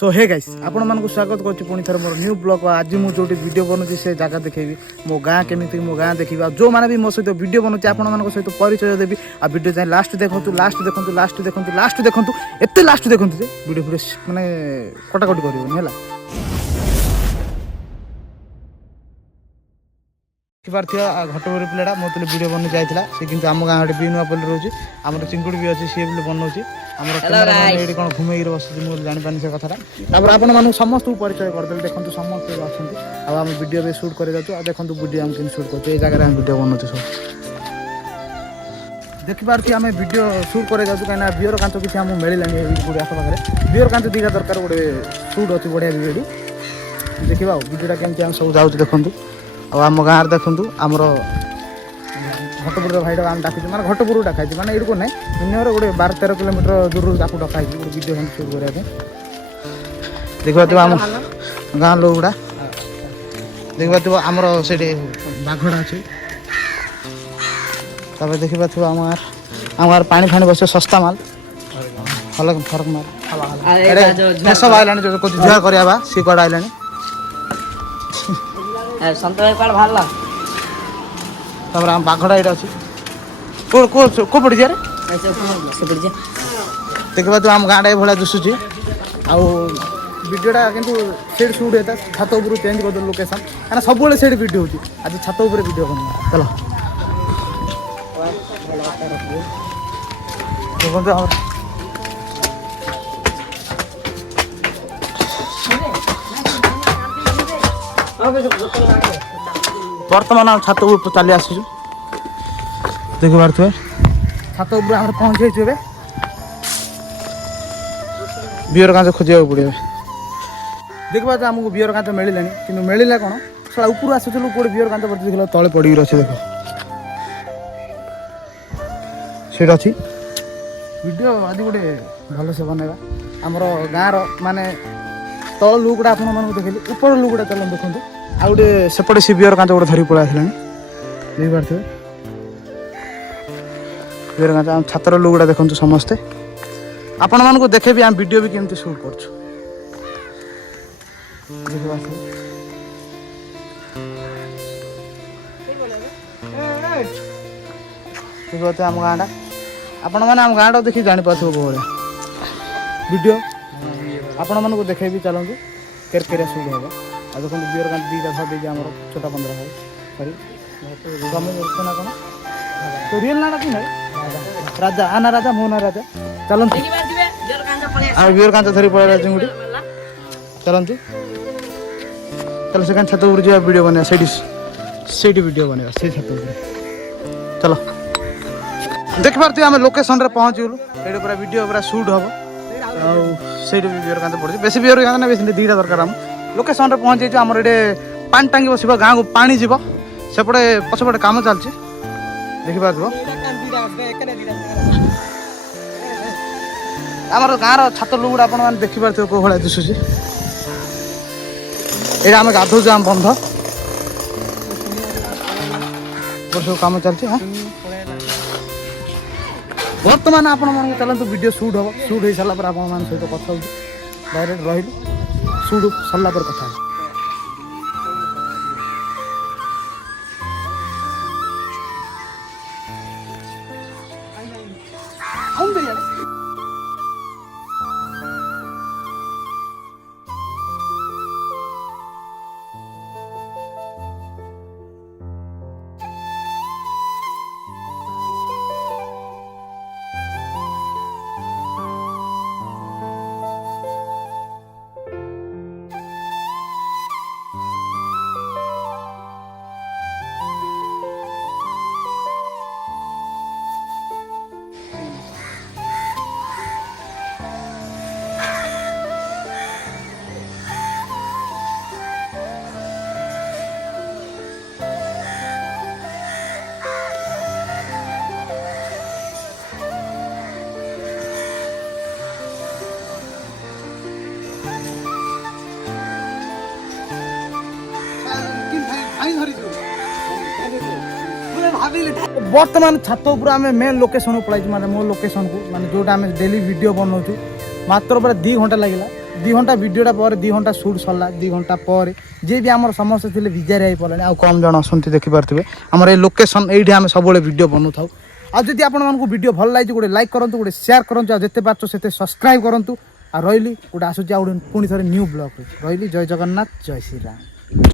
सो hey guys आपण मानक स्वागत करछि पुणी थर मोर न्यू ब्लॉग। आज मु जोटी वीडियो बनउछि से जगह देखेबी मो गाँ केमिति मो गाँ देखिबा जो माने भी मो सहित वीडियो बनउछि आपण मानक सहित परिचय देबी। आ वीडियो जाय लास्ट देखंतु एते लास्ट देखंतु जे वीडियो माने कटाकटी करिवनी हैला। घटपुर पिलाटा मो तले वीडियो बन जाइतिला से किंतु आम गाँ हटे बीनुआपल्ली रोची आमर चिंकुड़ी भी अच्छी सी बनौची आमर ये कौन घुमेक बस मुझे जानी से कथा आपण मानक समस्त परिचय करदे। देखो समस्त अच्छा आम वीडियो भी शूट कर देखो वीडियो आम शूट कर जगह वीडियो बनाऊँ सब देखिपारे आम वीडियो शूट कर कहीं बियर कांच किसी आम मिलला आस पाखे बियर कांच दीटा दरकार गोटे शूट अच्छी बढ़िया वीडियो देखा वीडियोटा केमती आम सब जाऊँ देखूँ आम गाँव देखूँ आमर घटपुर भाईटा आम डाक मैंने घटपुर डाकाई मैंने ये ना मिनिमम गोटे 12-13 किलोमीटर दूर आपको डकाई गोटे वीडियो शूट करने देखा आम गाँव लोक गुड़ा देखा आमर से बाघड़ा अच्छे देखा आम गाँव पानी फाणी बस सस्ता माल फलक फरक माल सब आइलानी जो जुआ करवा सी कड़ा आइलानी आम बाघड़ा ये अच्छी को पड़ी जा देखा तो आम गाँव भाया दुसुची वीडियोटा किंतु सेट शूट होता छात उपर चेंज कर लोकेशन क्या सब सेट वीडियो होती आज छात उपर वीडियो बना चलो देखो बर्तमान आम छात ऊपर चली आसु देखि पारे छात ऊपर आम पहुँचे बियर कांच खोजा पड़े देखा आमको बियर कांच मिलला कि मिलला कौन साला ऊपर आसुलू कौटे बियर कांच पड़े देख तले पड़ी अच्छे देख से अच्छी वीडियो आज गोटे भल से बनवा आमर गाँव माने तल लुकड़ा आपण मानक देखिए ऊपर लुकड़ा चल देखो आ गोटे सेपटे सी बियर कांच गोटे धरी पड़ा आसानी देखिपे बियर कांच आम छातर लुकड़ा देखो समस्ते आपण मानक देखे भी आम वीडियो भी केमती शूट कर आम गाँटा आपण मैंने आम गाँटा देखिए जापार भाया वीडियो आपण मानक देखे भी चलते केरकेरिया शूट होगा आ देखो बियर कांच दीटा धर दे आम छोटा 15 है सॉरी ना कौन तो रियल ना कि राजा आना राजा मो ना राजा चलती बियर कांच धरी पड़ा चिंगुड़ी चलती चलो से छत उपर जा वीडियो बना से वीडियो बना से छत चलो देख पारे आम लोकेशन रे पहुँचगलु ये पूरा वीडियो पूरा शूट हम से बियर कांच पड़े बेस बियर कांच ना बेस दीटा दरकार आम लोकेशन रे पहुँच जाइए आमर ये पानी टांगी बस गाँव को पानी जीव सेपटे पछपटे काम चलती देखिपार आमर गाँव छात लुगुड़ा आप देखिपारे कौ भाया दिशुची ये आम गाधुच आम बंध सब कम चलती बर्तमान आपण मान चलते वीडियो शूट हम शूट हो सारा आप सहित कथा डायरेक्ट रही शूट सरला कथा बर्तमान छात उपर आम मेन लोकेशन पड़ाई माने मो लोकेशन को माने जोटा आम डेली वीडियो बनाऊँ मात्र पूरा 2 घंटा लगे 2 घंटा वीडियोटा पर 2 घंटा सुट सरला 2 घंटा पर जे भी आम समस्त थे विजार हो पड़े आ कम जन आसती देखिपे आम ये लोकेशन ये आम सब वीडियो बनू था आदि आपको वीडियो भल लगी गोटे लाइक करूँ गोटे शेयर करूँ जिते पार्छ से सब्सक्राइब करूँ आ रही गोटे आसूँ पुणी थे न्यू ब्लॉग रही जय जगन्नाथ जय श्री राम।